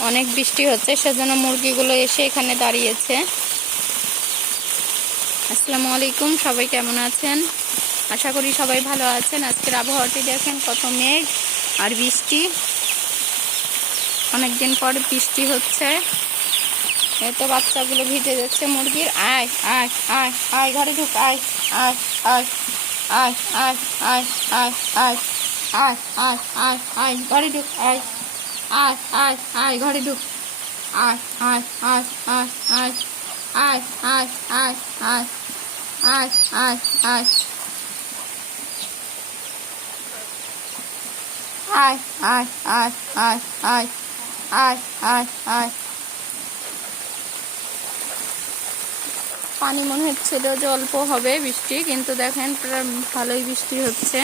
অনেক বৃষ্টি হচ্ছে সেজন্য মুরগিগুলো এসে এখানে দাঁড়িয়েছে আসসালামু আলাইকুম সবাই কেমন আছেন আশা করি সবাই ভালো আছেন আজকের আবহাওয়াটি দেখেন কত মেঘ আর বৃষ্টি অনেকদিন পর বৃষ্টি হচ্ছে এই তো বাচ্চাগুলো ভিজে যাচ্ছে মুরগির আয় আয় আয় আয় ঘরে ঢুক আয় আয় আয় আয় আয় আয় আয় আয় আয় আয় আয় আয় ঘরে ঢুক আয় আয় আয় আয় ঘরে ঢুক আয় আয় আয় আয় আয় আয় আয় আয় আয় আয় আয় আয় আয় আয় পানি মনে অল্প হবে বৃষ্টি কিন্তু দেখেন ভালোই বৃষ্টি হচ্ছে